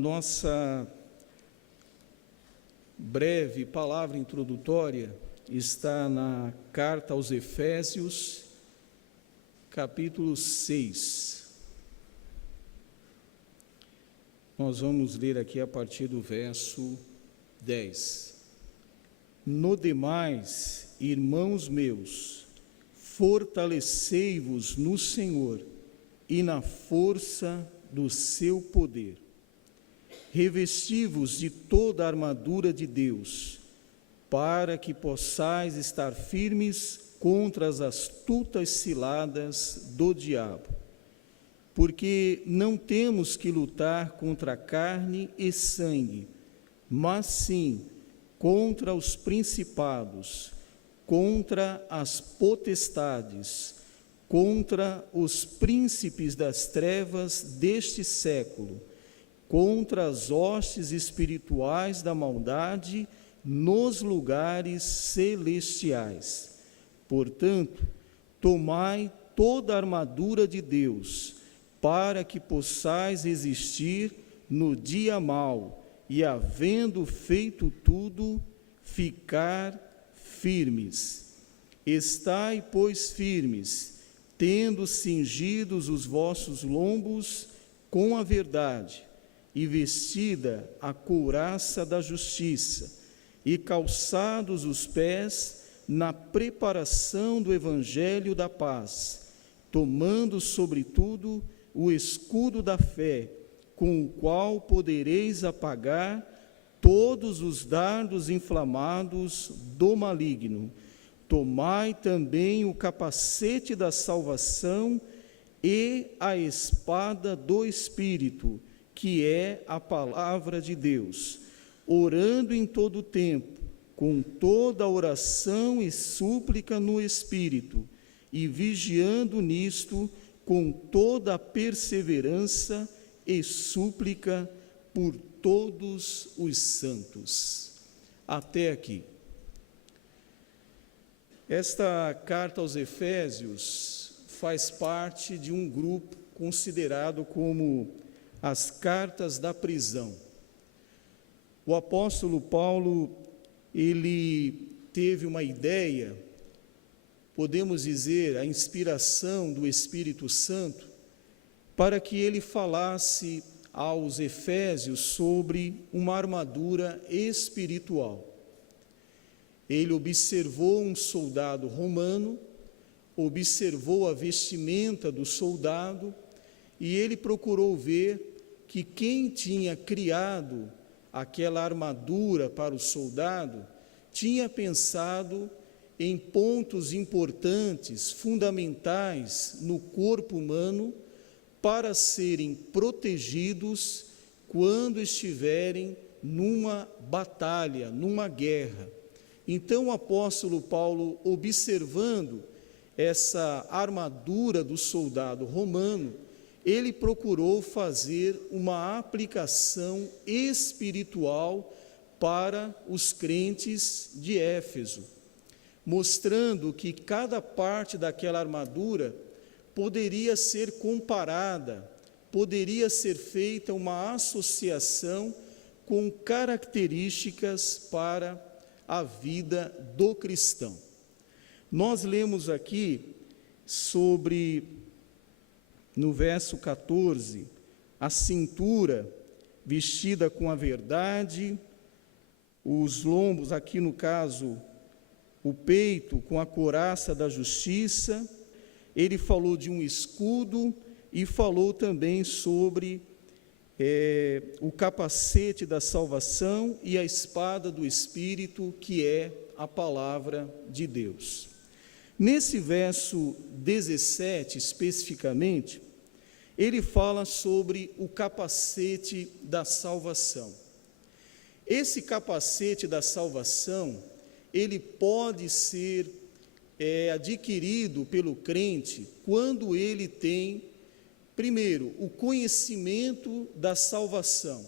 A nossa breve palavra introdutória está na carta aos Efésios, capítulo 6. Nós vamos ler aqui a partir do verso 10. No demais, irmãos meus, fortalecei-vos no Senhor e na força do seu poder. Revesti-vos de toda a armadura de Deus, para que possais estar firmes contra as astutas ciladas do diabo. Porque não temos que lutar contra carne e sangue, mas sim contra os principados, contra as potestades, contra os príncipes das trevas deste século, contra as hostes espirituais da maldade nos lugares celestiais. Portanto, tomai toda a armadura de Deus, para que possais resistir no dia mau e, havendo feito tudo, ficar firmes. Estai, pois, firmes, tendo cingidos os vossos lombos com a verdade, e vestida a couraça da justiça, e calçados os pés na preparação do evangelho da paz, tomando sobretudo o escudo da fé, com o qual podereis apagar todos os dardos inflamados do maligno. Tomai também o capacete da salvação e a espada do Espírito, que é a palavra de Deus, orando em todo o tempo, com toda oração e súplica no Espírito, e vigiando nisto com toda a perseverança e súplica por todos os santos. Até aqui. Esta carta aos Efésios faz parte de um grupo considerado como as cartas da prisão. O apóstolo Paulo, ele teve uma ideia, podemos dizer, a inspiração do Espírito Santo, para que ele falasse aos Efésios sobre uma armadura espiritual. Ele observou um soldado romano, observou a vestimenta do soldado, e ele procurou ver que quem tinha criado aquela armadura para o soldado tinha pensado em pontos importantes, fundamentais no corpo humano, para serem protegidos quando estiverem numa batalha, numa guerra. Então o apóstolo Paulo, observando essa armadura do soldado romano, ele procurou fazer uma aplicação espiritual para os crentes de Éfeso, mostrando que cada parte daquela armadura poderia ser comparada, poderia ser feita uma associação com características para a vida do cristão. Nós lemos aqui sobre, no verso 14, a cintura vestida com a verdade, os lombos, aqui no caso, o peito com a couraça da justiça. Ele falou de um escudo e falou também sobre o capacete da salvação e a espada do Espírito, que é a palavra de Deus. Nesse verso 17, especificamente, ele fala sobre o capacete da salvação. Esse capacete da salvação, ele pode ser adquirido pelo crente quando ele tem, primeiro, o conhecimento da salvação,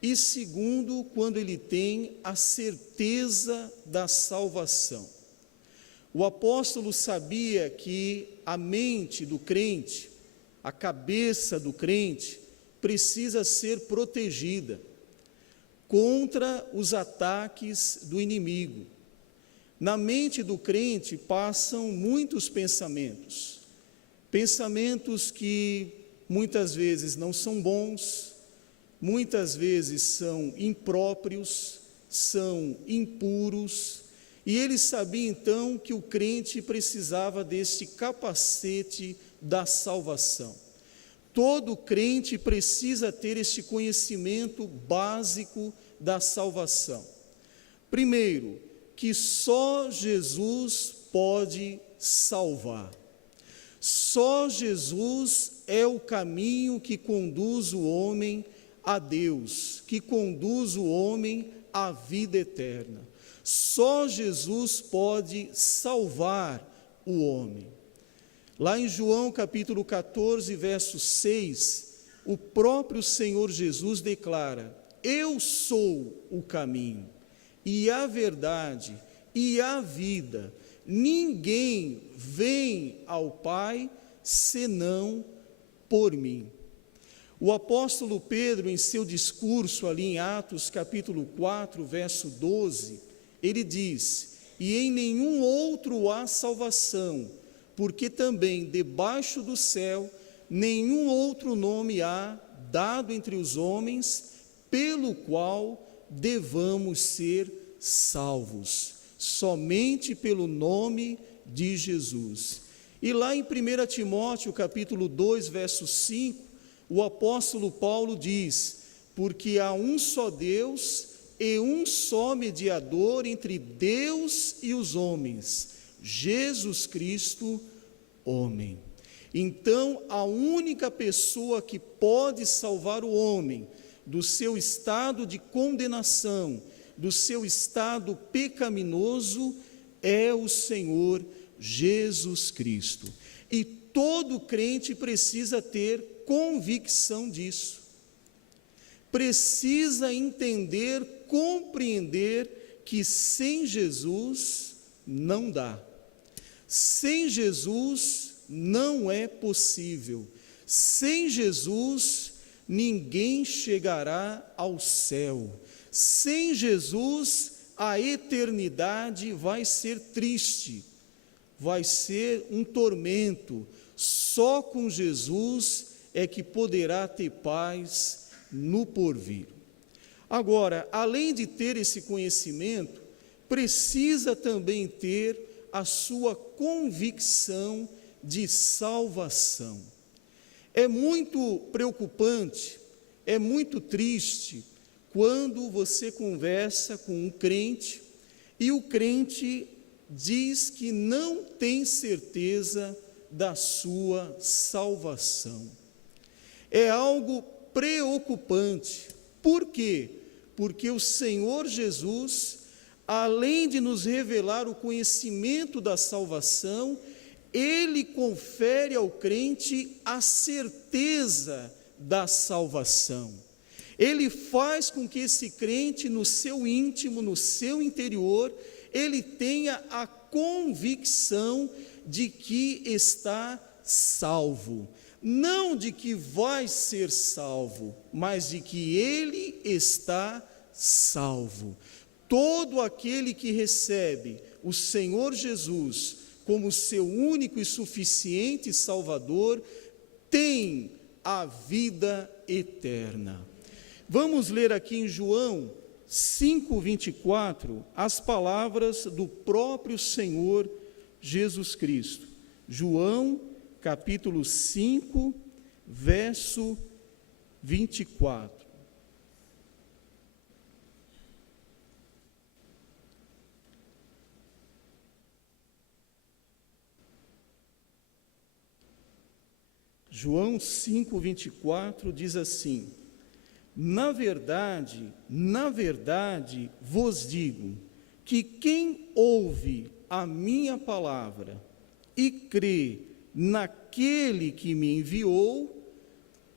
e segundo, quando ele tem a certeza da salvação. O apóstolo sabia que a mente do crente, a cabeça do crente, precisa ser protegida contra os ataques do inimigo. Na mente do crente passam muitos pensamentos, pensamentos que muitas vezes não são bons, muitas vezes são impróprios, são impuros, e ele sabia então que o crente precisava deste capacete da salvação. Todo crente precisa ter este conhecimento básico da salvação. Primeiro, que só Jesus pode salvar. Só Jesus é o caminho que conduz o homem a Deus, que conduz o homem à vida eterna. Só Jesus pode salvar o homem. Lá em João capítulo 14, verso 6, o próprio Senhor Jesus declara: eu sou o caminho, e a verdade, e a vida. Ninguém vem ao Pai, senão por mim. O apóstolo Pedro, em seu discurso ali em Atos capítulo 4, verso 12, ele diz: e em nenhum outro há salvação, porque também debaixo do céu nenhum outro nome há dado entre os homens, pelo qual devamos ser salvos, somente pelo nome de Jesus. E lá em 1 Timóteo capítulo 2, verso 5, o apóstolo Paulo diz: porque há um só Deus e um só mediador entre Deus e os homens, Jesus Cristo, homem. Então, a única pessoa que pode salvar o homem do seu estado de condenação, do seu estado pecaminoso, é o Senhor Jesus Cristo. E todo crente precisa ter convicção disso. Precisa entender, compreender que sem Jesus não dá. Sem Jesus não é possível. Sem Jesus ninguém chegará ao céu. Sem Jesus a eternidade vai ser triste, vai ser um tormento. Só com Jesus é que poderá ter paz no porvir. Agora, além de ter esse conhecimento, precisa também ter a sua convicção de salvação. É muito preocupante, é muito triste quando você conversa com um crente e o crente diz que não tem certeza da sua salvação. É algo preocupante. Por quê? Porque o Senhor Jesus, além de nos revelar o conhecimento da salvação, Ele confere ao crente a certeza da salvação. Ele faz com que esse crente, no seu íntimo, no seu interior, ele tenha a convicção de que está salvo. Não de que vai ser salvo, mas de que ele está salvo. Todo aquele que recebe o Senhor Jesus como seu único e suficiente Salvador, tem a vida eterna. Vamos ler aqui em João 5:24, as palavras do próprio Senhor Jesus Cristo. João, capítulo 5, verso 24. João 5:24 diz assim: na verdade vos digo, que quem ouve a minha palavra e crê naquele que me enviou,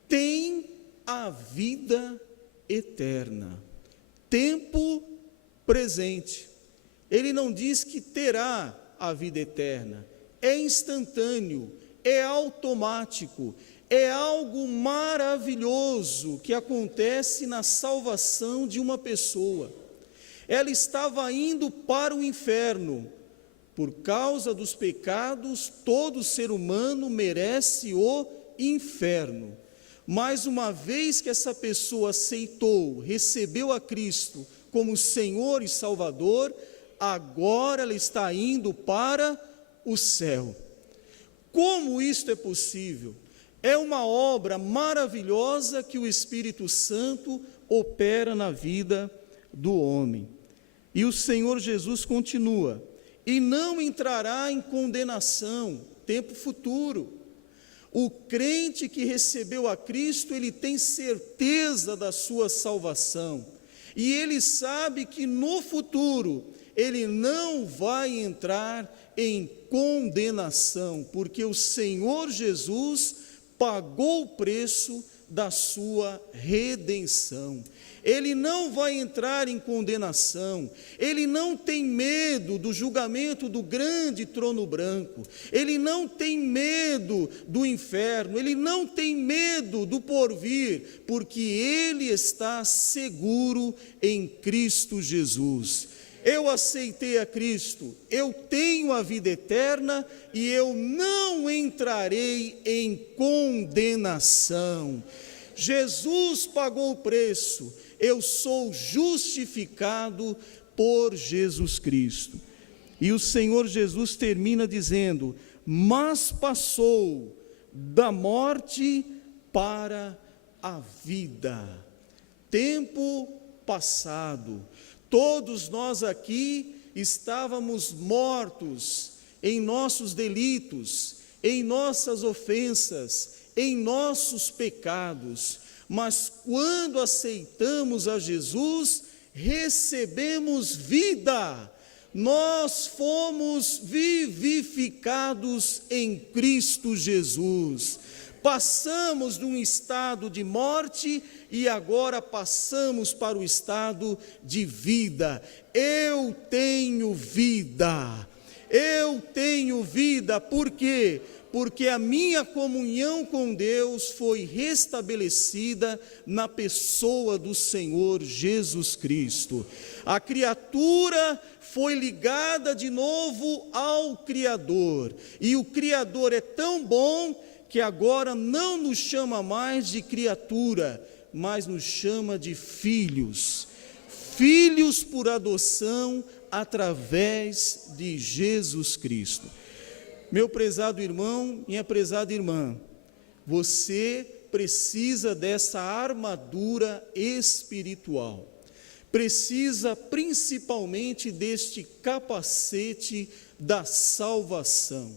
tem a vida eterna. Tempo presente. Ele não diz que terá a vida eterna, é instantâneo, é automático. É algo maravilhoso que acontece na salvação de uma pessoa. Ela estava indo para o inferno. Por causa dos pecados, todo ser humano merece o inferno. Mas uma vez que essa pessoa aceitou, recebeu a Cristo como Senhor e Salvador, agora ela está indo para o céu. Como isto é possível? É uma obra maravilhosa que o Espírito Santo opera na vida do homem. E o Senhor Jesus continua: e não entrará em condenação, tempo futuro. O crente que recebeu a Cristo, ele tem certeza da sua salvação, e ele sabe que no futuro, ele não vai entrar em condenação, porque o Senhor Jesus pagou o preço da sua redenção. Ele não vai entrar em condenação, ele não tem medo do julgamento do grande trono branco, ele não tem medo do inferno, ele não tem medo do porvir, porque ele está seguro em Cristo Jesus. Eu aceitei a Cristo, eu tenho a vida eterna e eu não entrarei em condenação. Jesus pagou o preço, eu sou justificado por Jesus Cristo. E o Senhor Jesus termina dizendo: mas passou da morte para a vida. Tempo passado. Todos nós aqui estávamos mortos em nossos delitos, em nossas ofensas, em nossos pecados, mas quando aceitamos a Jesus, recebemos vida, nós fomos vivificados em Cristo Jesus, passamos de um estado de morte e agora passamos para o estado de vida. Eu tenho vida, por quê? Porque a minha comunhão com Deus foi restabelecida na pessoa do Senhor Jesus Cristo. A criatura foi ligada de novo ao Criador, e o Criador é tão bom que agora não nos chama mais de criatura, mas nos chama de filhos, filhos por adoção através de Jesus Cristo. Meu prezado irmão, minha prezada irmã, você precisa dessa armadura espiritual, precisa principalmente deste capacete da salvação.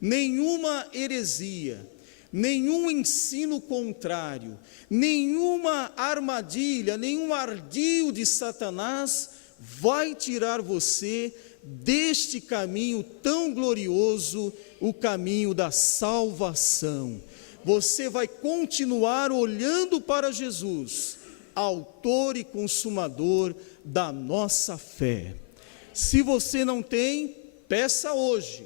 Nenhuma heresia, nenhum ensino contrário, nenhuma armadilha, nenhum ardil de Satanás vai tirar você deste caminho tão glorioso, o caminho da salvação. Você vai continuar olhando para Jesus, autor e consumador da nossa fé. Se você não tem, peça hoje: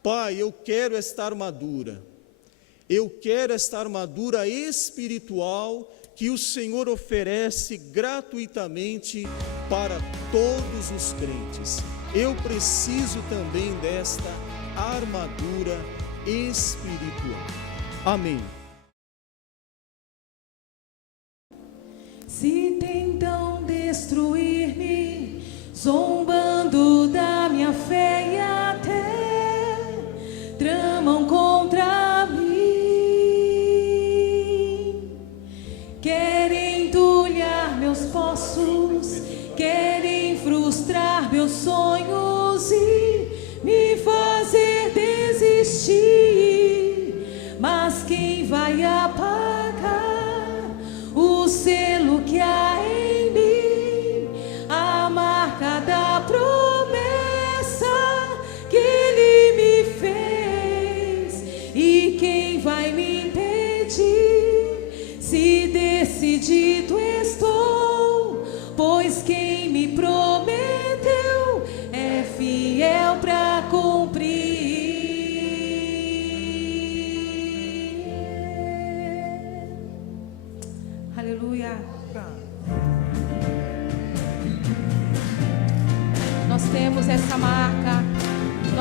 Pai, eu quero esta armadura, eu quero esta armadura espiritual que o Senhor oferece gratuitamente para todos os crentes. Eu preciso também desta armadura espiritual. Amém. Se tentam destruir-me, zombando da minha fé e até tramam contra mim, querem entulhar meus poços, querem frustrar meus sonhos e me fazer desistir. Mas quem vai apagar o selo que há em mim, a marca da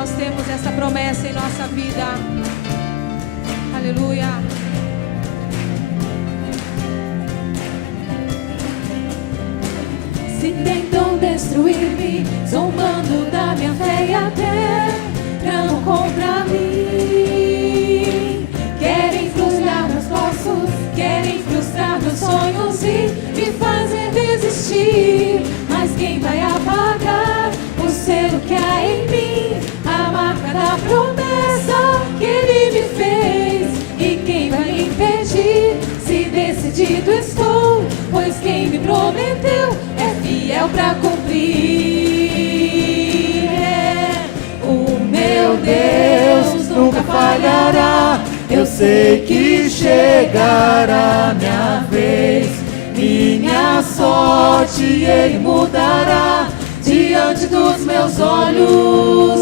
Nós temos essa promessa em nossa vida. Aleluia. Se tentam destruir-me, zombando da minha fé e até tramam contra mim. Querem frustrar meus passos, querem frustrar meus sonhos e me fazer desistir. Mas quem vai apagar o selo que há em mim? A marca da promessa que Ele me fez. E quem vai me impedir? Se decidido estou, pois quem me prometeu é fiel pra cumprir. O meu Deus nunca falhará. Eu sei que chegará minha vez. Minha sorte Ele mudará diante dos meus olhos.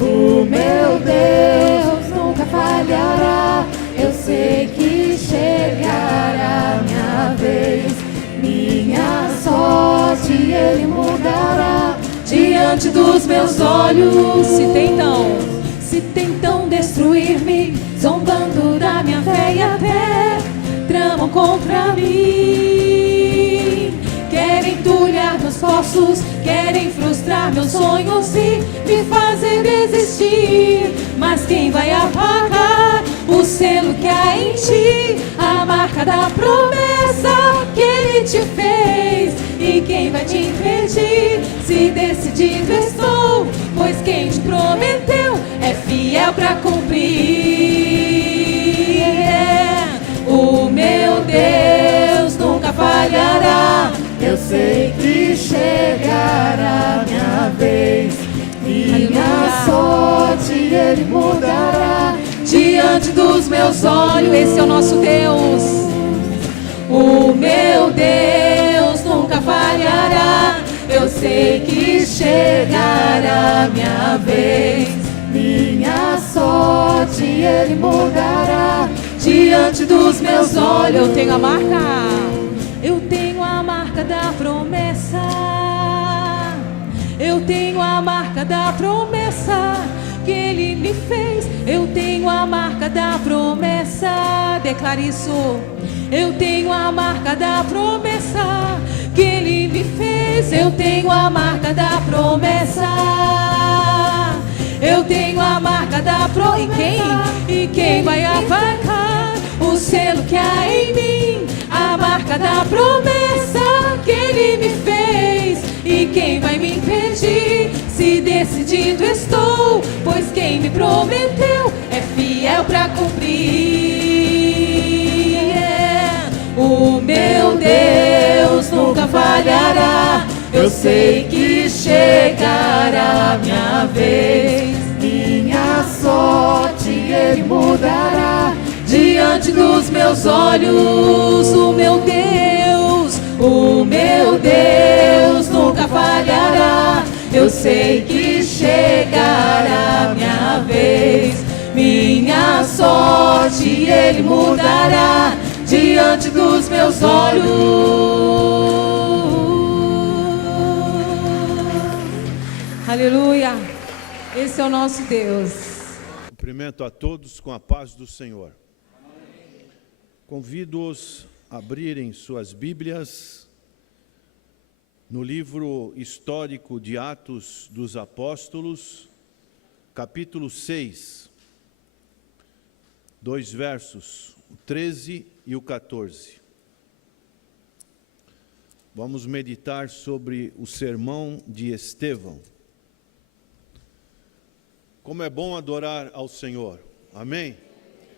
O meu Deus nunca falhará. Eu sei que chegará minha vez. Minha sorte Ele mudará diante dos meus olhos. Se tentam destruir-me, zombando da minha fé e até tramam contra mim. Querem entulhar meus poços, querem frustrar meus sonhos e me fazer desistir. Mas quem vai apagar o selo que há em ti? A marca da promessa que Ele te fez. E quem vai te impedir? Se decidido estou, pois quem te prometeu é fiel pra cumprir. O meu Deus nunca falhará. Eu sei que chegará minha vez. Minha sorte Ele mudará diante dos meus olhos. Esse é o nosso Deus. O meu Deus nunca falhará. Eu sei que chegará minha vez. Minha sorte Ele mudará diante dos meus olhos. Eu tenho a marca. Eu tenho a marca da promessa. Eu tenho a marca da promessa que Ele me fez. Eu tenho a marca da promessa. Declare isso. Eu tenho a marca da promessa que Ele me fez. Eu tenho a marca da promessa. Eu tenho a marca da promessa. E quem vai apagar o selo que há em mim? A marca da promessa que Ele me fez. E quem vai me impedir? Se decidido estou, pois quem me prometeu é fiel pra cumprir. O meu Deus nunca falhará. Eu sei que chegará minha vez. Minha sorte Ele mudará diante dos meus olhos. O meu Deus nunca falhará. Eu sei que chegará minha vez. Minha sorte Ele mudará diante dos meus olhos. Aleluia. Esse é o nosso Deus. Cumprimento a todos com a paz do Senhor. Convido-os a abrirem suas Bíblias no livro histórico de Atos dos Apóstolos, capítulo 6, 2 versos, o 13 e o 14. Vamos meditar sobre o sermão de Estevão. Como é bom adorar ao Senhor, amém?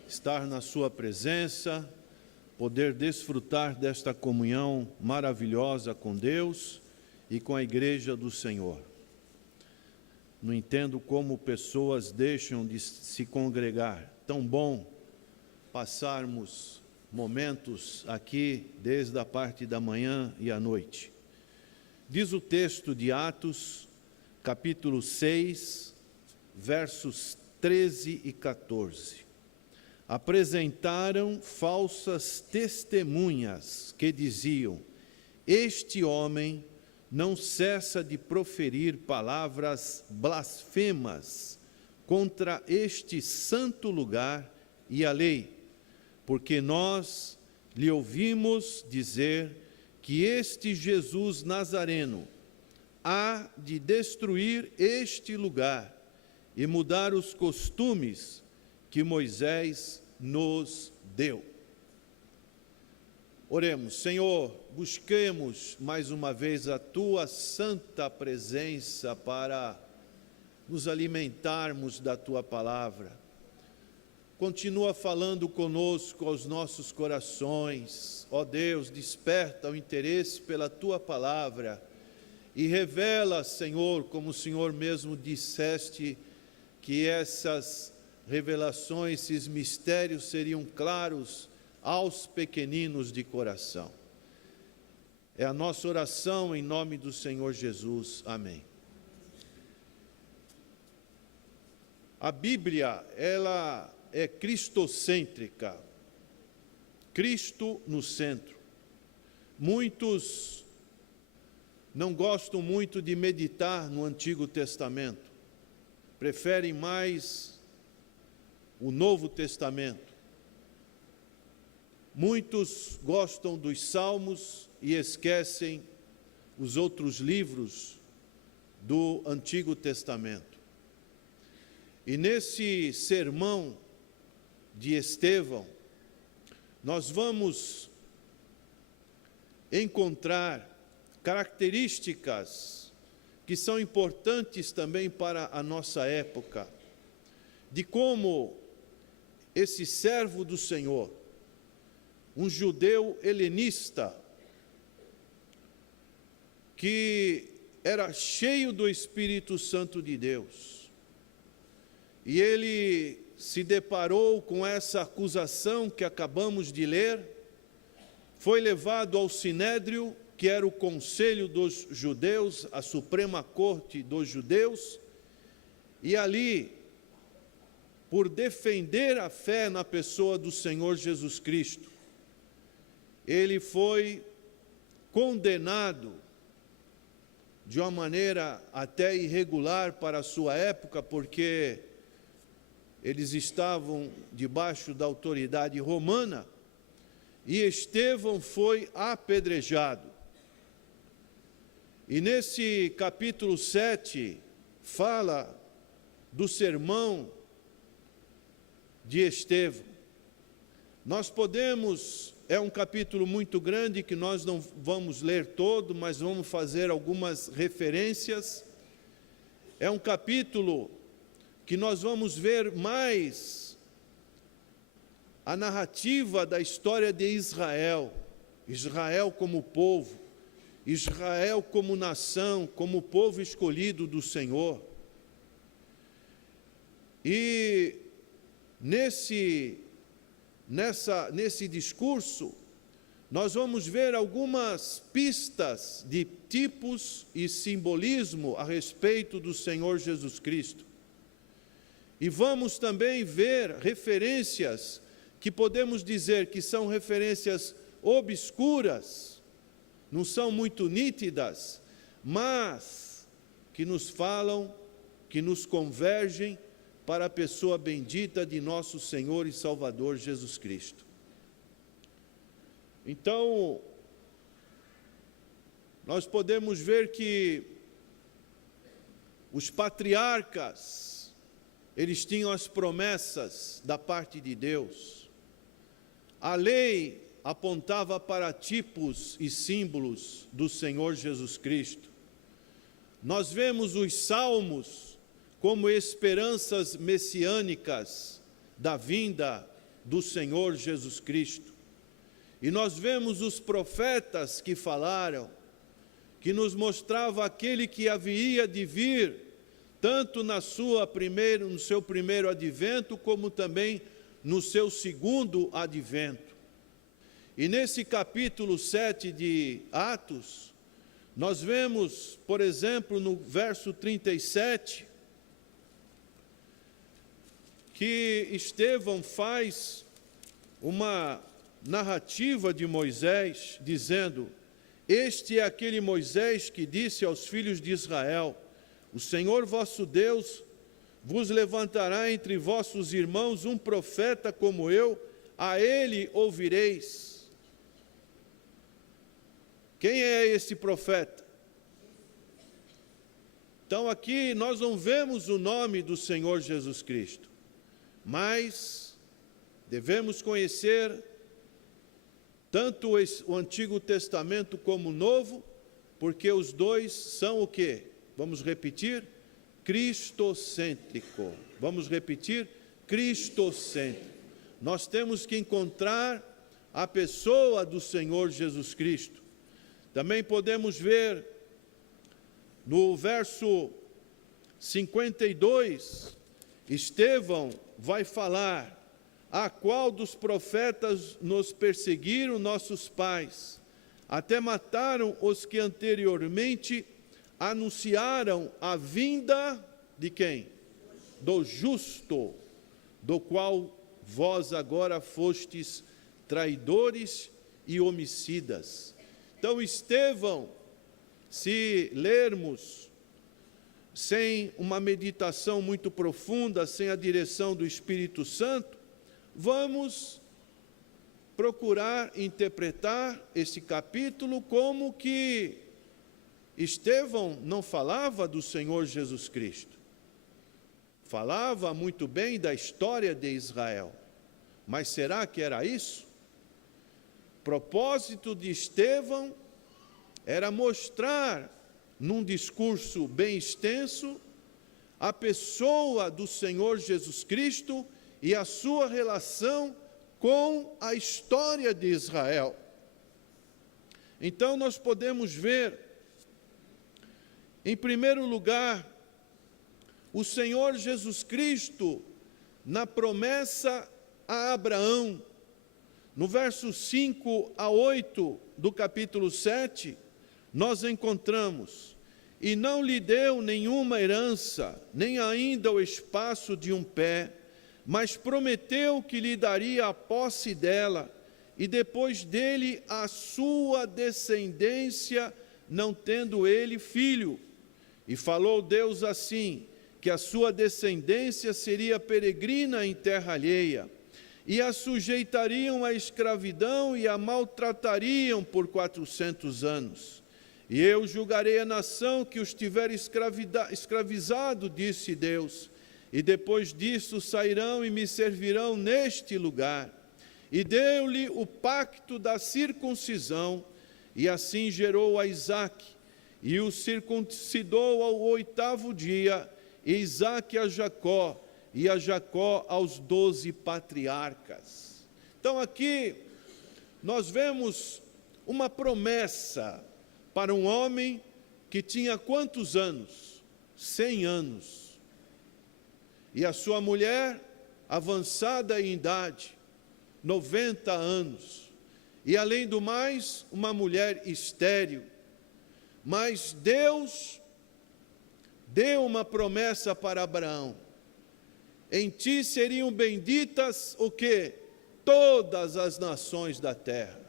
Estar na sua presença, poder desfrutar desta comunhão maravilhosa com Deus e com a igreja do Senhor. Não entendo como pessoas deixam de se congregar. Tão bom passarmos momentos aqui desde a parte da manhã e à noite. Diz o texto de Atos, capítulo 6, versos 13 e 14. Apresentaram falsas testemunhas que diziam: este homem não cessa de proferir palavras blasfemas contra este santo lugar e a lei, porque nós lhe ouvimos dizer que este Jesus Nazareno há de destruir este lugar e mudar os costumes que Moisés nos deu. Oremos. Senhor, busquemos mais uma vez a Tua santa presença para nos alimentarmos da Tua palavra. Continua falando conosco aos nossos corações. Ó Deus, desperta o interesse pela Tua palavra e revela, Senhor, como o Senhor mesmo disseste, que essas revelações, esses mistérios seriam claros aos pequeninos de coração. É a nossa oração em nome do Senhor Jesus. Amém. A Bíblia, ela é cristocêntrica, Cristo no centro. Muitos não gostam muito de meditar no Antigo Testamento, preferem mais o Novo Testamento. Muitos gostam dos Salmos e esquecem os outros livros do Antigo Testamento. E nesse sermão de Estevão, nós vamos encontrar características que são importantes também para a nossa época, de como esse servo do Senhor, um judeu helenista, que era cheio do Espírito Santo de Deus, e ele se deparou com essa acusação que acabamos de ler, foi levado ao Sinédrio, que era o conselho dos judeus, a suprema corte dos judeus, e ali, por defender a fé na pessoa do Senhor Jesus Cristo, ele foi condenado de uma maneira até irregular para a sua época, porque eles estavam debaixo da autoridade romana, e Estevão foi apedrejado. E nesse capítulo 7, fala do sermão de Estevão. Nós podemos, é um capítulo muito grande que nós não vamos ler todo, mas vamos fazer algumas referências. É um capítulo que nós vamos ver mais a narrativa da história de Israel, Israel como povo, Israel como nação, como povo escolhido do Senhor. E nesse discurso, nós vamos ver algumas pistas de tipos e simbolismo a respeito do Senhor Jesus Cristo. E vamos também ver referências que podemos dizer que são referências obscuras, não são muito nítidas, mas que nos falam, que nos convergem para a pessoa bendita de nosso Senhor e Salvador Jesus Cristo. Então, nós podemos ver que os patriarcas, eles tinham as promessas da parte de Deus. A lei apontava para tipos e símbolos do Senhor Jesus Cristo. Nós vemos os salmos como esperanças messiânicas da vinda do Senhor Jesus Cristo. E nós vemos os profetas que falaram, que nos mostrava aquele que havia de vir, tanto no seu primeiro advento, como também no seu segundo advento. E nesse capítulo 7 de Atos, nós vemos, por exemplo, no verso 37, que Estevão faz uma narrativa de Moisés, dizendo: Este é aquele Moisés que disse aos filhos de Israel: o Senhor vosso Deus vos levantará entre vossos irmãos um profeta como eu, a ele ouvireis. Quem é esse profeta? Então aqui nós não vemos o nome do Senhor Jesus Cristo, mas devemos conhecer tanto o Antigo Testamento como o Novo, porque os dois são o quê? Vamos repetir? Cristocêntrico. Vamos repetir? Cristocêntrico. Nós temos que encontrar a pessoa do Senhor Jesus Cristo. Também podemos ver no verso 52, Estevão vai falar: a qual dos profetas nos perseguiram nossos pais, até mataram os que anteriormente anunciaram a vinda de quem? Do justo, do qual vós agora fostes traidores e homicidas. Então, Estevão, se lermos sem uma meditação muito profunda, sem a direção do Espírito Santo, vamos procurar interpretar esse capítulo como que Estevão não falava do Senhor Jesus Cristo. Falava muito bem da história de Israel. Mas será que era isso? O propósito de Estevão era mostrar, num discurso bem extenso, a pessoa do Senhor Jesus Cristo e a sua relação com a história de Israel. Então nós podemos ver, em primeiro lugar, o Senhor Jesus Cristo na promessa a Abraão. No verso 5 a 8 do capítulo 7, nós encontramos: e não lhe deu nenhuma herança, nem ainda o espaço de um pé, mas prometeu que lhe daria a posse dela, e depois dele a sua descendência, não tendo ele filho. E falou Deus assim, que a sua descendência seria peregrina em terra alheia, e a sujeitariam à escravidão e a maltratariam por 400 anos. E eu julgarei a nação que os tiver escravizado, disse Deus, e depois disso sairão e me servirão neste lugar. E deu-lhe o pacto da circuncisão, e assim gerou a Isaque, e o circuncidou ao 8º dia, e Isaque a Jacó, e a Jacó aos 12 patriarcas. Então aqui nós vemos uma promessa para um homem que tinha quantos anos? 100 anos. E a sua mulher, avançada em idade, 90 anos. E além do mais, uma mulher estéril. Mas Deus deu uma promessa para Abraão: em ti seriam benditas o quê? Todas as nações da terra.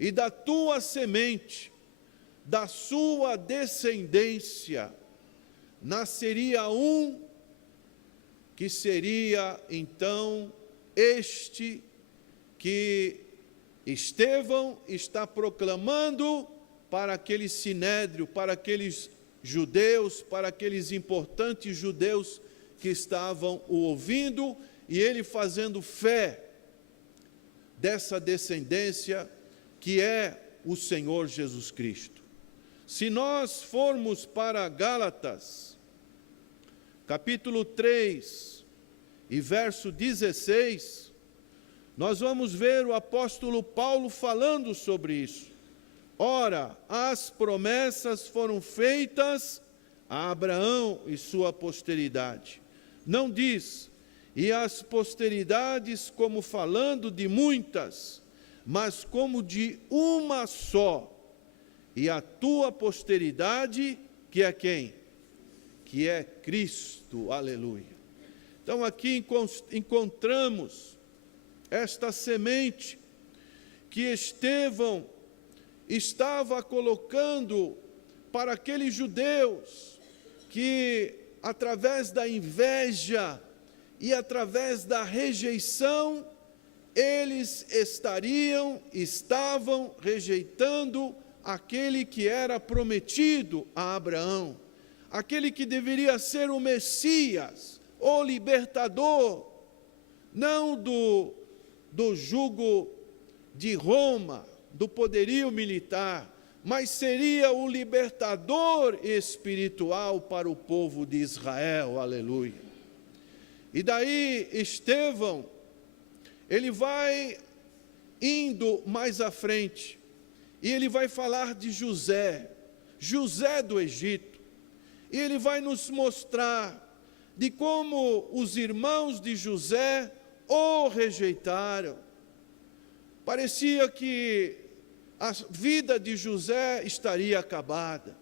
E da tua semente, da sua descendência, nasceria um que seria então este que Estevão está proclamando para aquele sinédrio, para aqueles judeus, para aqueles importantes judeus que estavam o ouvindo, e ele fazendo fé dessa descendência que é o Senhor Jesus Cristo. Se nós formos para Gálatas, capítulo 3 e verso 16, nós vamos ver o apóstolo Paulo falando sobre isso. Ora, as promessas foram feitas a Abraão e sua posteridade. Não diz, e as posteridades como falando de muitas, mas como de uma só. E a tua posteridade, que é quem? Que é Cristo, aleluia. Então aqui encontramos esta semente que Estevão estava colocando para aqueles judeus que, através da inveja e através da rejeição, eles estavam rejeitando aquele que era prometido a Abraão, aquele que deveria ser o Messias, o libertador, não do jugo de Roma, do poderio militar, mas seria o libertador espiritual para o povo de Israel, aleluia. E daí Estevão, ele vai indo mais à frente, e ele vai falar de José do Egito, e ele vai nos mostrar de como os irmãos de José o rejeitaram. Parecia que a vida de José estaria acabada.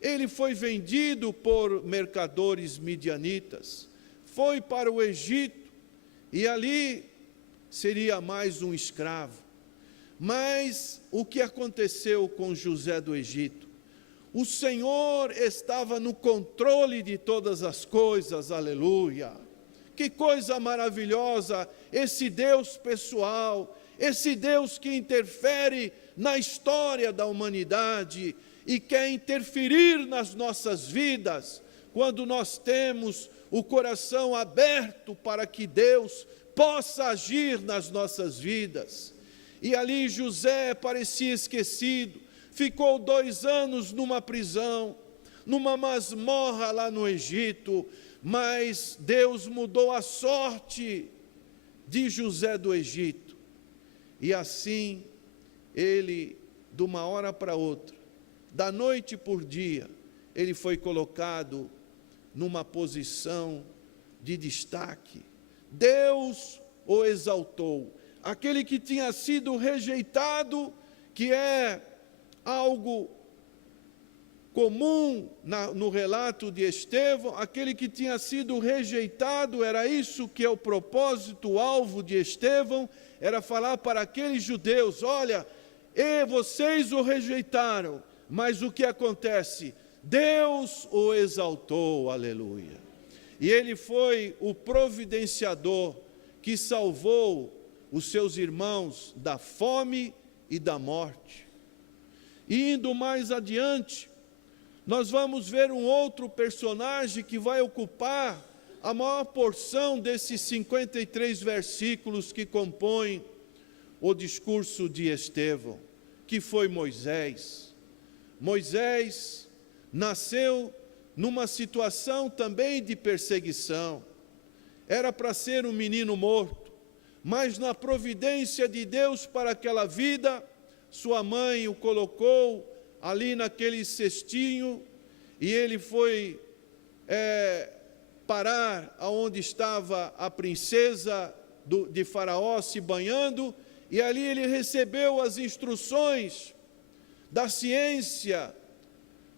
Ele foi vendido por mercadores midianitas, foi para o Egito, e ali seria mais um escravo. Mas o que aconteceu com José do Egito? O Senhor estava no controle de todas as coisas, aleluia. Que coisa maravilhosa, esse Deus pessoal, esse Deus que interfere na história da humanidade e quer interferir nas nossas vidas, quando nós temos o coração aberto para que Deus possa agir nas nossas vidas. E ali José parecia esquecido, ficou 2 anos numa prisão, numa masmorra lá no Egito, mas Deus mudou a sorte de José do Egito. E assim, ele, de uma hora para outra, da noite por dia, ele foi colocado numa posição de destaque. Deus o exaltou. Aquele que tinha sido rejeitado, que é algo comum no relato de Estevão, aquele que tinha sido rejeitado, era isso que é o propósito, o alvo de Estevão, era falar para aqueles judeus: olha, vocês o rejeitaram, mas o que acontece? Deus o exaltou, aleluia. E ele foi o providenciador que salvou os seus irmãos da fome e da morte. E indo mais adiante, nós vamos ver um outro personagem que vai ocupar a maior porção desses 53 versículos que compõem o discurso de Estevão, que foi Moisés. Moisés nasceu numa situação também de perseguição. Era para ser um menino morto, mas na providência de Deus para aquela vida, sua mãe o colocou ali naquele cestinho, e ele foi parar aonde estava a princesa de Faraó se banhando, e ali ele recebeu as instruções da ciência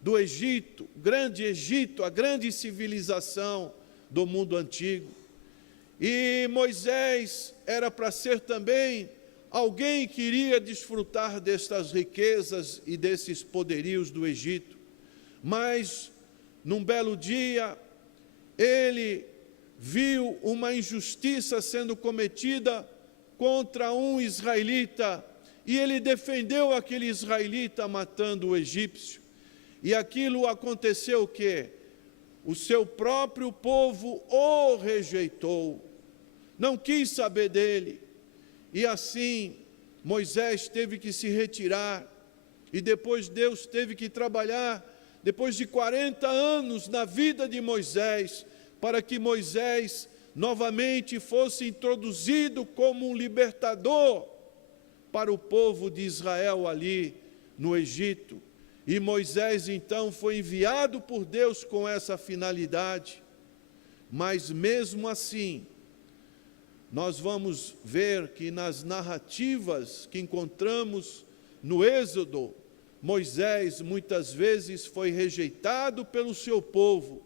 do Egito, grande Egito, a grande civilização do mundo antigo. E Moisés era para ser também alguém que iria desfrutar destas riquezas e desses poderios do Egito. Mas, num belo dia, ele viu uma injustiça sendo cometida contra um israelita, e ele defendeu aquele israelita matando o egípcio. E aquilo aconteceu o quê? O seu próprio povo o rejeitou, não quis saber dele. E assim, Moisés teve que se retirar, e depois Deus teve que trabalhar, depois de 40 anos na vida de Moisés, para que Moisés novamente fosse introduzido como um libertador para o povo de Israel ali no Egito. E Moisés então foi enviado por Deus com essa finalidade. Mas mesmo assim, nós vamos ver que nas narrativas que encontramos no Êxodo, Moisés muitas vezes foi rejeitado pelo seu povo,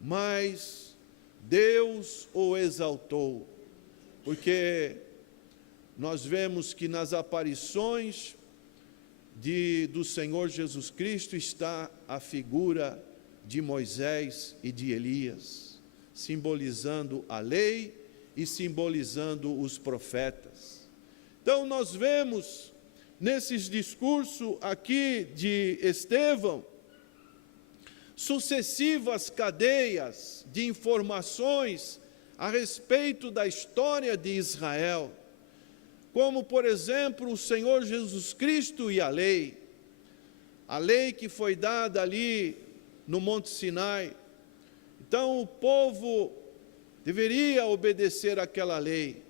mas Deus o exaltou, porque nós vemos que nas aparições do Senhor Jesus Cristo está a figura de Moisés e de Elias, simbolizando a lei e simbolizando os profetas. Então nós vemos nesses discursos aqui de Estevão, sucessivas cadeias de informações a respeito da história de Israel, como, por exemplo, o Senhor Jesus Cristo e a lei que foi dada ali no Monte Sinai. Então, o povo deveria obedecer àquela lei,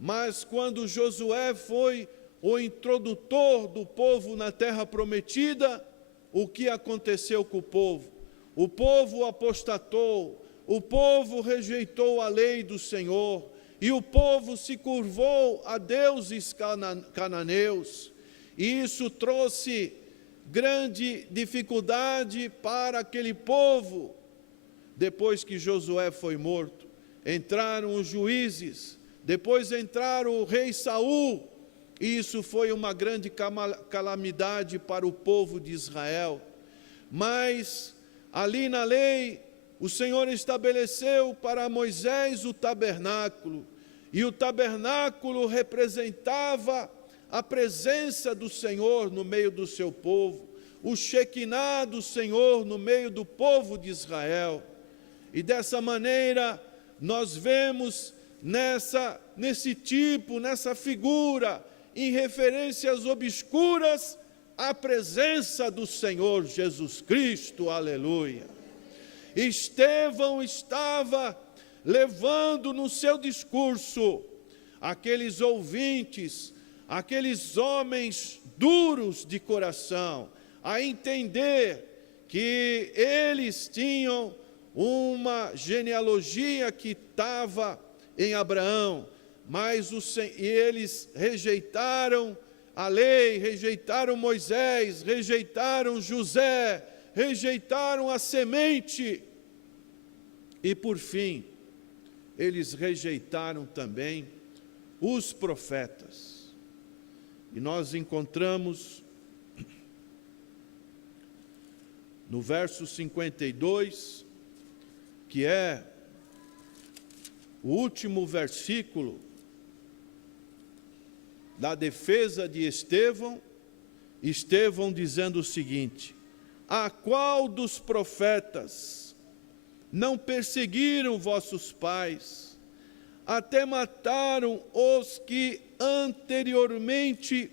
mas quando Josué foi o introdutor do povo na terra prometida, o que aconteceu com o povo? O povo apostatou, o povo rejeitou a lei do Senhor, e o povo se curvou a deuses cananeus, e isso trouxe grande dificuldade para aquele povo. Depois que Josué foi morto, entraram os juízes, depois entraram o rei Saul, e isso foi uma grande calamidade para o povo de Israel. Mas ali na lei, o Senhor estabeleceu para Moisés o tabernáculo, e o tabernáculo representava a presença do Senhor no meio do seu povo, o Shekinah do Senhor no meio do povo de Israel. E dessa maneira nós vemos nessa figura, em referências obscuras, a presença do Senhor Jesus Cristo, aleluia. Estevão estava levando no seu discurso aqueles ouvintes, aqueles homens duros de coração, a entender que eles tinham uma genealogia que estava em Abraão, mas eles rejeitaram a lei, rejeitaram Moisés, rejeitaram José, rejeitaram a semente, e por fim, eles rejeitaram também os profetas. E nós encontramos no verso 52, que é o último versículo da defesa de Estevão, Estevão dizendo o seguinte: a qual dos profetas não perseguiram vossos pais, até mataram os que anteriormente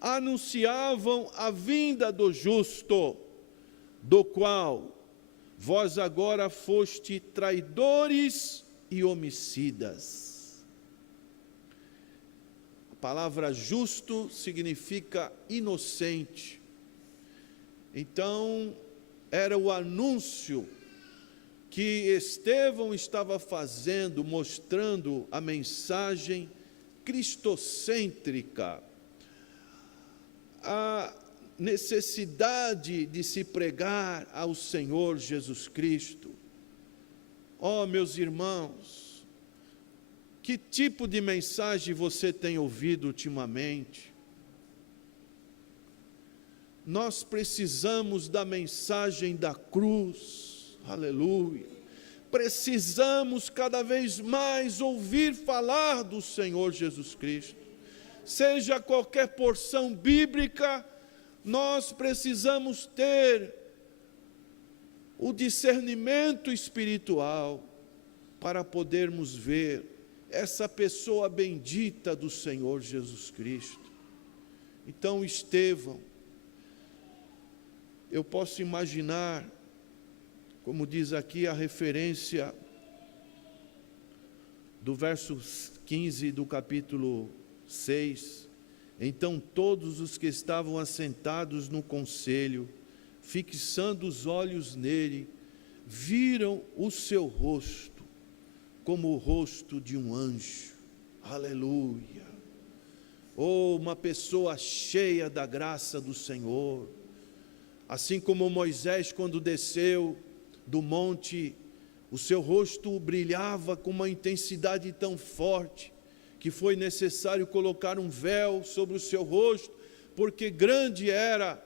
anunciavam a vinda do justo, do qual vós agora foste traidores e homicidas. A palavra justo significa inocente. Então, era o anúncio que Estevão estava fazendo, mostrando a mensagem cristocêntrica, a necessidade de se pregar ao Senhor Jesus Cristo. Oh, meus irmãos, que tipo de mensagem você tem ouvido ultimamente? Nós precisamos da mensagem da cruz, aleluia. Precisamos cada vez mais ouvir falar do Senhor Jesus Cristo. Seja qualquer porção bíblica, nós precisamos ter o discernimento espiritual para podermos ver essa pessoa bendita do Senhor Jesus Cristo. Então, Estevão, eu posso imaginar, como diz aqui a referência do verso 15 do capítulo 6, então todos os que estavam assentados no conselho, fixando os olhos nele, viram o seu rosto como o rosto de um anjo, aleluia. Oh, uma pessoa cheia da graça do Senhor, assim como Moisés, quando desceu do monte, o seu rosto brilhava com uma intensidade tão forte, que foi necessário colocar um véu sobre o seu rosto, porque grande era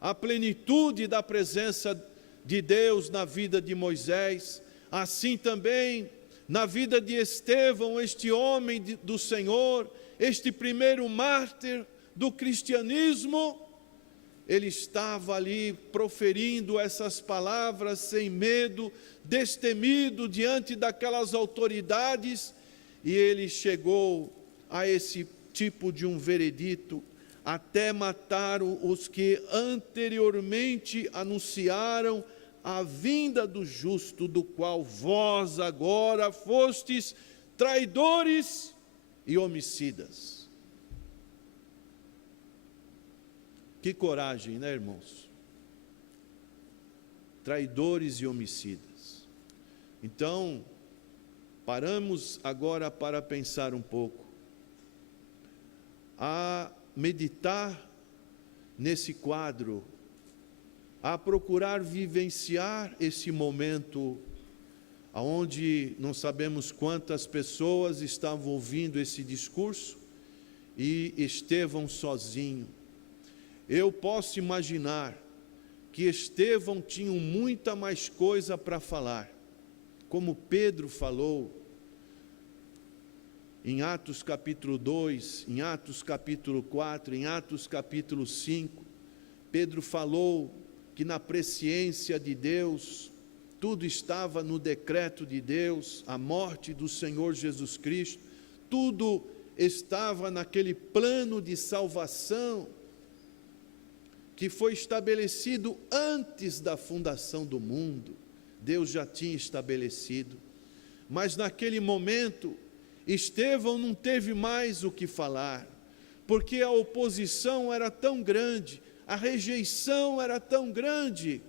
a plenitude da presença de Deus na vida de Moisés, assim também na vida de Estevão, este homem do Senhor, este primeiro mártir do cristianismo. Ele estava ali proferindo essas palavras sem medo, destemido diante daquelas autoridades, e ele chegou a esse tipo de um veredito: até mataram os que anteriormente anunciaram a vinda do justo, do qual vós agora fostes traidores e homicidas. Que coragem, né, irmãos? Traidores e homicidas. Então, paramos agora para pensar um pouco, a meditar nesse quadro, a procurar vivenciar esse momento onde não sabemos quantas pessoas estavam ouvindo esse discurso e Estevão sozinho. Eu posso imaginar que Estevão tinha muita mais coisa para falar, como Pedro falou em Atos capítulo 2, em Atos capítulo 4, em Atos capítulo 5, Pedro falou que na presciência de Deus, tudo estava no decreto de Deus, a morte do Senhor Jesus Cristo, tudo estava naquele plano de salvação que foi estabelecido antes da fundação do mundo. Deus já tinha estabelecido, mas naquele momento, Estevão não teve mais o que falar, porque a oposição era tão grande, a rejeição era tão grande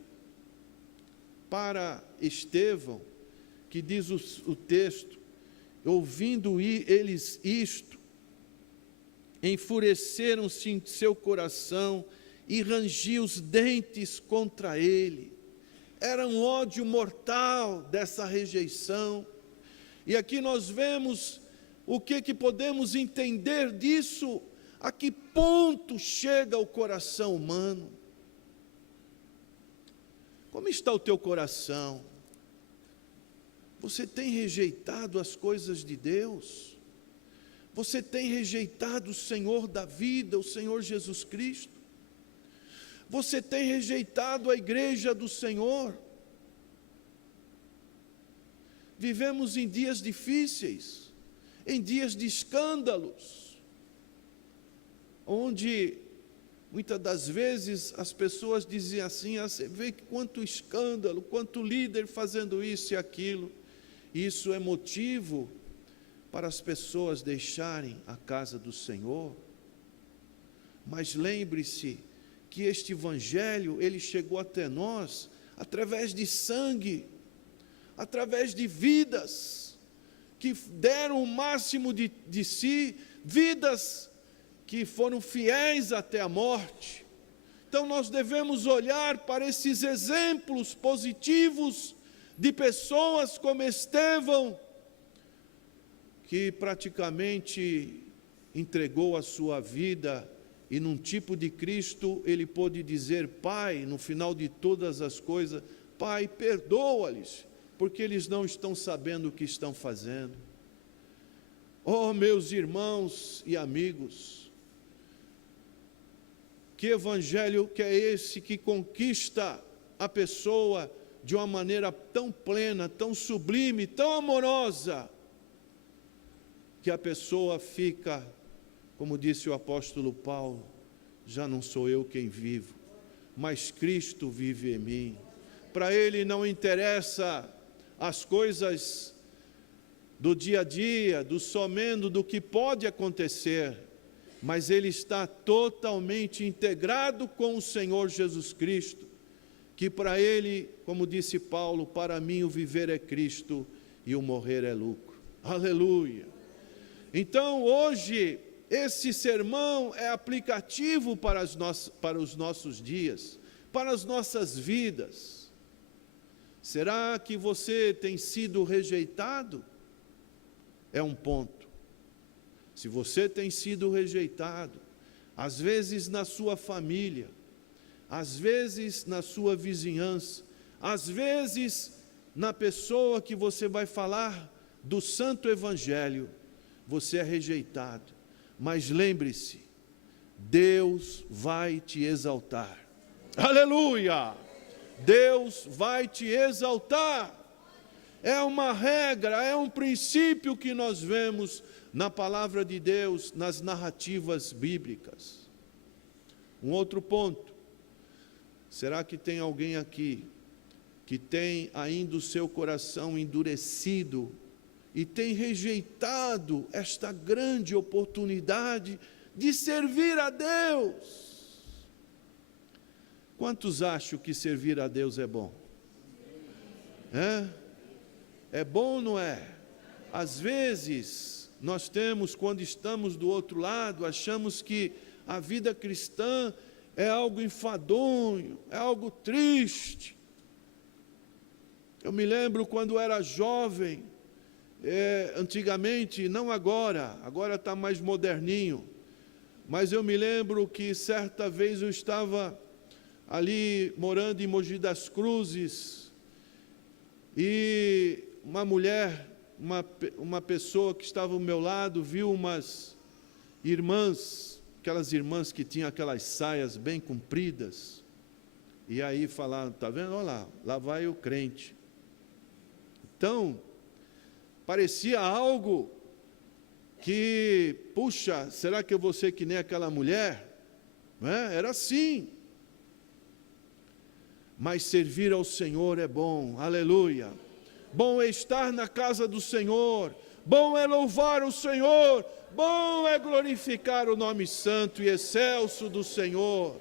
para Estevão, que diz o texto: ouvindo eles isto, enfureceram-se em seu coração e rangiam os dentes contra ele. Era um ódio mortal dessa rejeição. E aqui nós vemos o que podemos entender disso, a que ponto chega o coração humano. Como está o teu coração? Você tem rejeitado as coisas de Deus? Você tem rejeitado o Senhor da vida, o Senhor Jesus Cristo? Você tem rejeitado a igreja do Senhor? Vivemos em dias difíceis, em dias de escândalos, onde muitas das vezes as pessoas dizem assim: você vê quanto escândalo, quanto líder fazendo isso e aquilo. Isso é motivo para as pessoas deixarem a casa do Senhor. Mas lembre-se que este evangelho, ele chegou até nós através de sangue, através de vidas que deram o máximo de si, vidas que foram fiéis até a morte. Então nós devemos olhar para esses exemplos positivos de pessoas como Estevão, que praticamente entregou a sua vida, e num tipo de Cristo ele pôde dizer: Pai, no final de todas as coisas, Pai, perdoa-lhes, porque eles não estão sabendo o que estão fazendo. Oh, meus irmãos e amigos, que evangelho que é esse que conquista a pessoa de uma maneira tão plena, tão sublime, tão amorosa, que a pessoa fica, como disse o apóstolo Paulo: já não sou eu quem vivo, mas Cristo vive em mim. Para ele não interessa as coisas do dia a dia, do somendo, do que pode acontecer, mas ele está totalmente integrado com o Senhor Jesus Cristo, que para ele, como disse Paulo, para mim o viver é Cristo e o morrer é lucro. Aleluia! Então hoje, esse sermão é aplicativo para os nossos dias, para as nossas vidas. Será que você tem sido rejeitado? É um ponto. Se você tem sido rejeitado, às vezes na sua família, às vezes na sua vizinhança, às vezes na pessoa que você vai falar do Santo Evangelho, você é rejeitado. Mas lembre-se, Deus vai te exaltar. Aleluia! Deus vai te exaltar. É uma regra, é um princípio que nós vemos na palavra de Deus, nas narrativas bíblicas. Um outro ponto. Será que tem alguém aqui que tem ainda o seu coração endurecido e tem rejeitado esta grande oportunidade de servir a Deus? Quantos acham que servir a Deus é bom? É bom ou não é? Às vezes, nós temos, quando estamos do outro lado, achamos que a vida cristã é algo enfadonho, é algo triste. Eu me lembro quando era jovem, antigamente, não agora está mais moderninho, mas eu me lembro que certa vez eu estava ali morando em Mogi das Cruzes, e uma mulher, uma pessoa que estava ao meu lado, viu umas irmãs, aquelas irmãs que tinham aquelas saias bem compridas, e aí falaram, está vendo, olha lá vai o crente. Então, parecia algo que, puxa, será que eu vou ser que nem aquela mulher? Era assim. Mas servir ao Senhor é bom, aleluia. Bom é estar na casa do Senhor, bom é louvar o Senhor, bom é glorificar o nome santo e excelso do Senhor,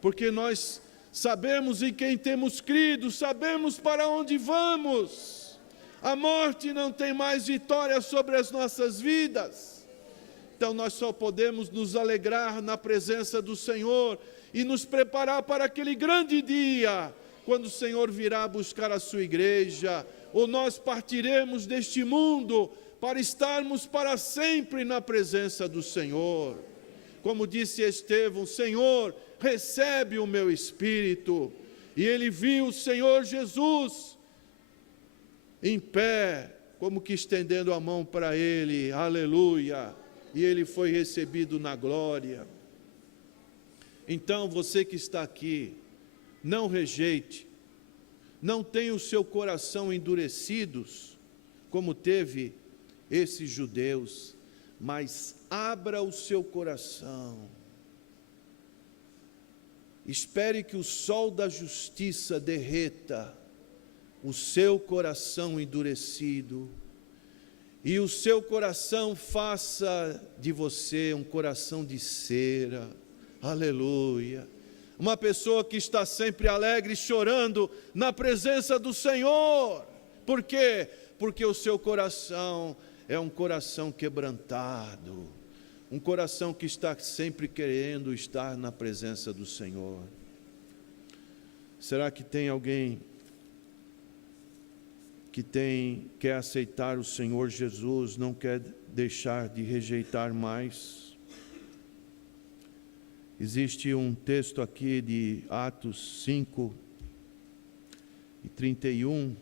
porque nós sabemos em quem temos crido, sabemos para onde vamos. A morte não tem mais vitória sobre as nossas vidas. Então nós só podemos nos alegrar na presença do Senhor e nos preparar para aquele grande dia, quando o Senhor virá buscar a sua igreja, ou nós partiremos deste mundo para estarmos para sempre na presença do Senhor. Como disse Estevão, Senhor, recebe o meu espírito. E ele viu o Senhor Jesus em pé, como que estendendo a mão para ele, aleluia, e ele foi recebido na glória. Então você que está aqui, não rejeite, não tenha o seu coração endurecidos, como teve esses judeus, mas abra o seu coração. Espere que o sol da justiça derreta o seu coração endurecido, e o seu coração faça de você um coração de cera, aleluia. Uma pessoa que está sempre alegre, chorando na presença do Senhor. Por quê? Porque o seu coração é um coração quebrantado, um coração que está sempre querendo estar na presença do Senhor. Será que tem alguém que quer aceitar o Senhor Jesus, não quer deixar de rejeitar mais? Existe um texto aqui de Atos 5 e 31,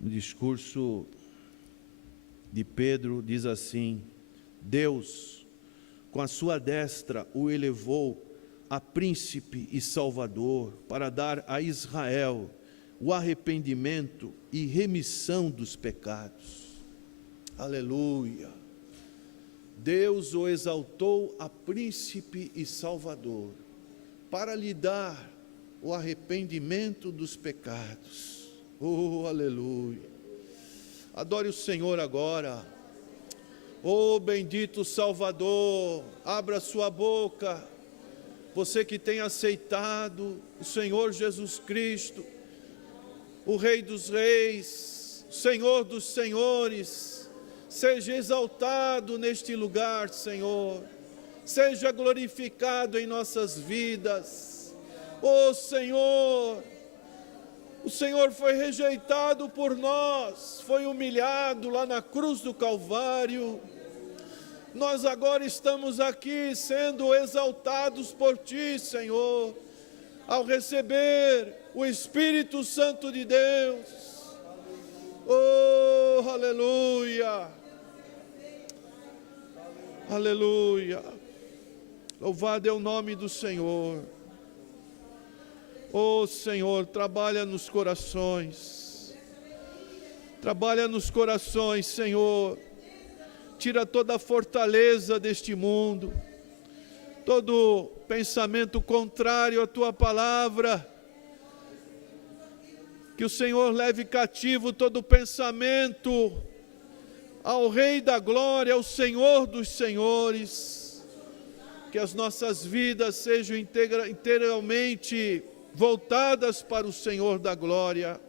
no discurso de Pedro, diz assim: Deus, com a sua destra, o elevou a príncipe e salvador, para dar a Israel o arrependimento e remissão dos pecados. Aleluia! Deus o exaltou a príncipe e salvador, para lhe dar o arrependimento dos pecados. Oh, aleluia! Adore o Senhor agora. Oh, bendito Salvador, abra sua boca. Você que tem aceitado o Senhor Jesus Cristo, o Rei dos Reis, Senhor dos Senhores, seja exaltado neste lugar, Senhor. Seja glorificado em nossas vidas. Oh, Senhor, o Senhor foi rejeitado por nós, foi humilhado lá na cruz do Calvário, Nós agora estamos aqui sendo exaltados por Ti, Senhor, ao receber o Espírito Santo de Deus. Oh, aleluia! Aleluia! Louvado é o nome do Senhor. Oh, Senhor, trabalha nos corações. Trabalha nos corações, Senhor. Tira toda a fortaleza deste mundo, todo pensamento contrário à Tua palavra. Que o Senhor leve cativo todo pensamento ao Rei da Glória, ao Senhor dos Senhores. Que as nossas vidas sejam inteiramente voltadas para o Senhor da Glória.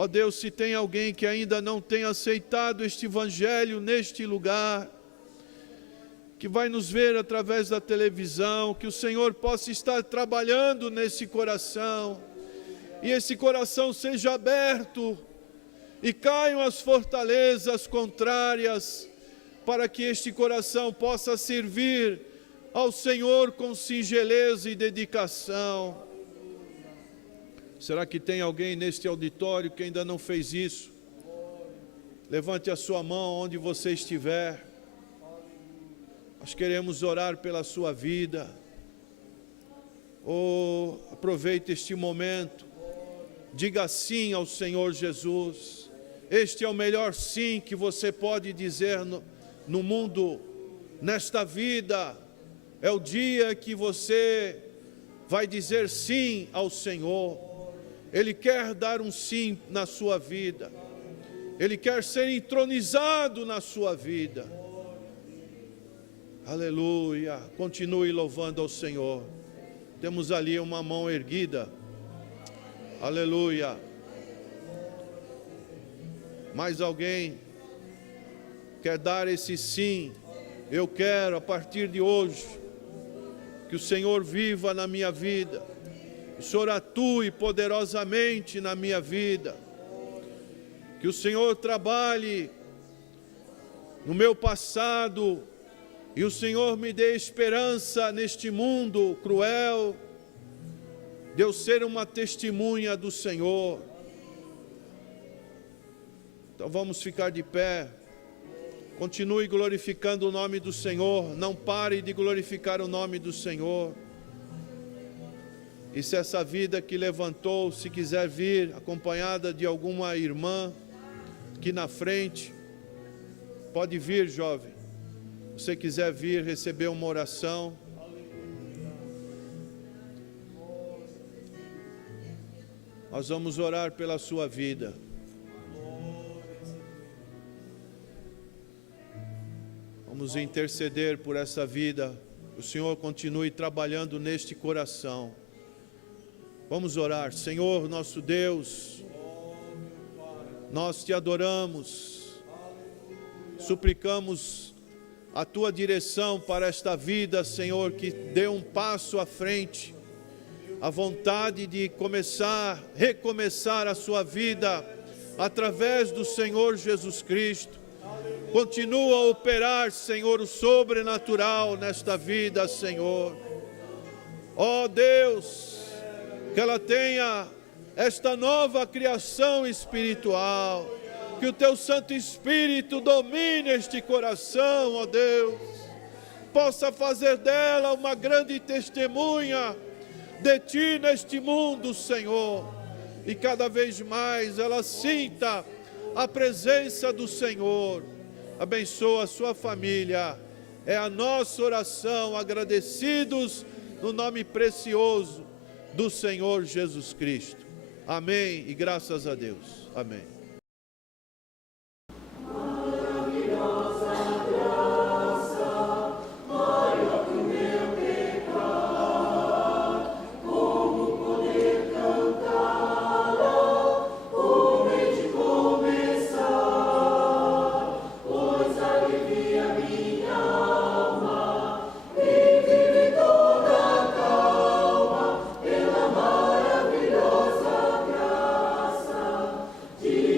Ó Deus, se tem alguém que ainda não tem aceitado este Evangelho neste lugar, que vai nos ver através da televisão, que o Senhor possa estar trabalhando nesse coração, e esse coração seja aberto, e caiam as fortalezas contrárias, para que este coração possa servir ao Senhor com singeleza e dedicação. Será que tem alguém neste auditório que ainda não fez isso? Levante a sua mão onde você estiver. Nós queremos orar pela sua vida. Oh, aproveite este momento. Diga sim ao Senhor Jesus. Este é o melhor sim que você pode dizer no mundo, nesta vida. É o dia que você vai dizer sim ao Senhor. Ele quer dar um sim na sua vida. Ele quer ser entronizado na sua vida. Aleluia. Continue louvando ao Senhor. Temos ali uma mão erguida. Aleluia. Mais alguém quer dar esse sim? Eu quero, a partir de hoje, que o Senhor viva na minha vida. Que o Senhor atue poderosamente na minha vida. Que o Senhor trabalhe no meu passado e o Senhor me dê esperança neste mundo cruel, de eu ser uma testemunha do Senhor. Então vamos ficar de pé. Continue glorificando o nome do Senhor. Não pare de glorificar o nome do Senhor. E se essa vida que levantou, se quiser vir acompanhada de alguma irmã aqui na frente, pode vir, jovem. Se você quiser vir receber uma oração. Nós vamos orar pela sua vida. Vamos interceder por essa vida. O Senhor continue trabalhando neste coração. Vamos orar. Senhor, nosso Deus, nós te adoramos, suplicamos a tua direção para esta vida, Senhor, que dê um passo à frente, a vontade de recomeçar a sua vida através do Senhor Jesus Cristo. Continua a operar, Senhor, o sobrenatural nesta vida, Senhor. Ó Deus, que ela tenha esta nova criação espiritual, que o Teu Santo Espírito domine este coração, ó Deus, possa fazer dela uma grande testemunha de Ti neste mundo, Senhor, e cada vez mais ela sinta a presença do Senhor. Abençoa a sua família, é a nossa oração, agradecidos no nome precioso do Senhor Jesus Cristo. Amém e graças a Deus. Amém. Jesus.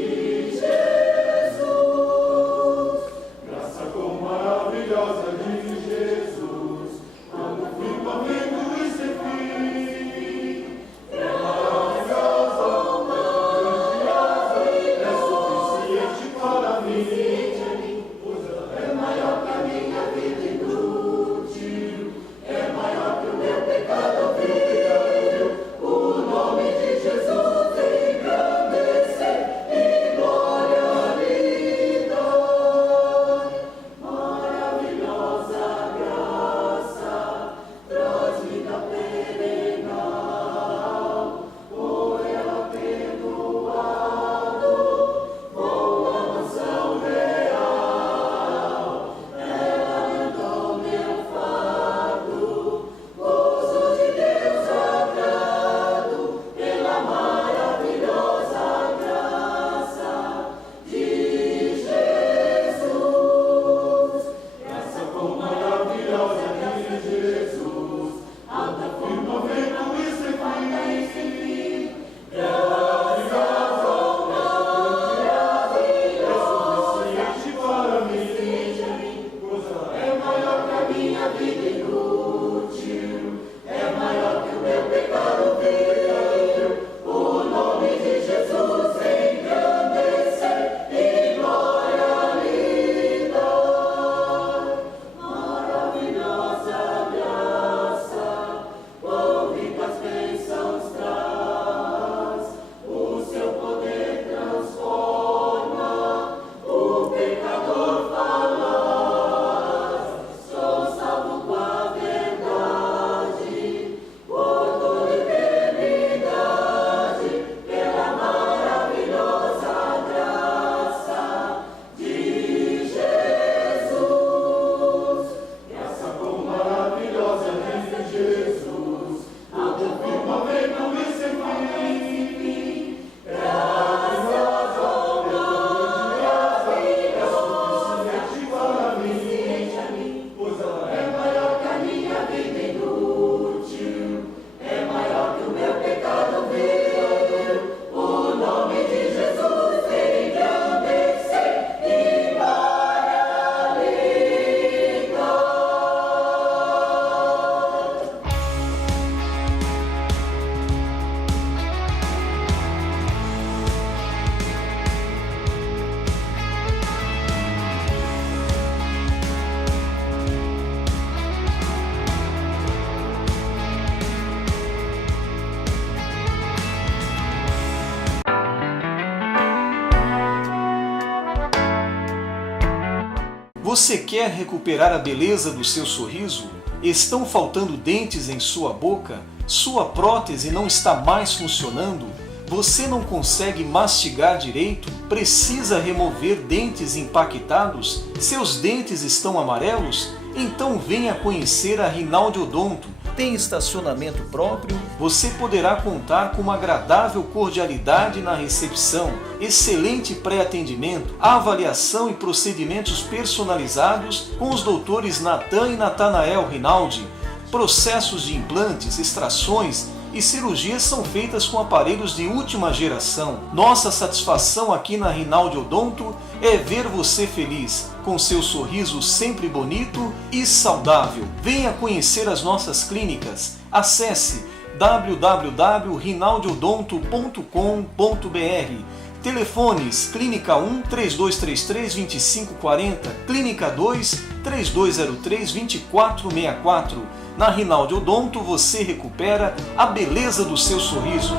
Você quer recuperar a beleza do seu sorriso? Estão faltando dentes em sua boca? Sua prótese não está mais funcionando? Você não consegue mastigar direito? Precisa remover dentes impactados? Seus dentes estão amarelos? Então venha conhecer a Rinaldi Odonto. Tem estacionamento próprio? Você poderá contar com uma agradável cordialidade na recepção, excelente pré-atendimento, avaliação e procedimentos personalizados com os doutores Natan e Natanael Rinaldi. Processos de implantes, extrações e cirurgias são feitas com aparelhos de última geração. Nossa satisfação aqui na Rinaldi Odonto é ver você feliz, com seu sorriso sempre bonito e saudável. Venha conhecer as nossas clínicas. Acesse www.rinaldiodonto.com.br. Telefones: Clínica 1 3233 2540, Clínica 2 3203 2464. Na Rinaldi Odonto você recupera a beleza do seu sorriso.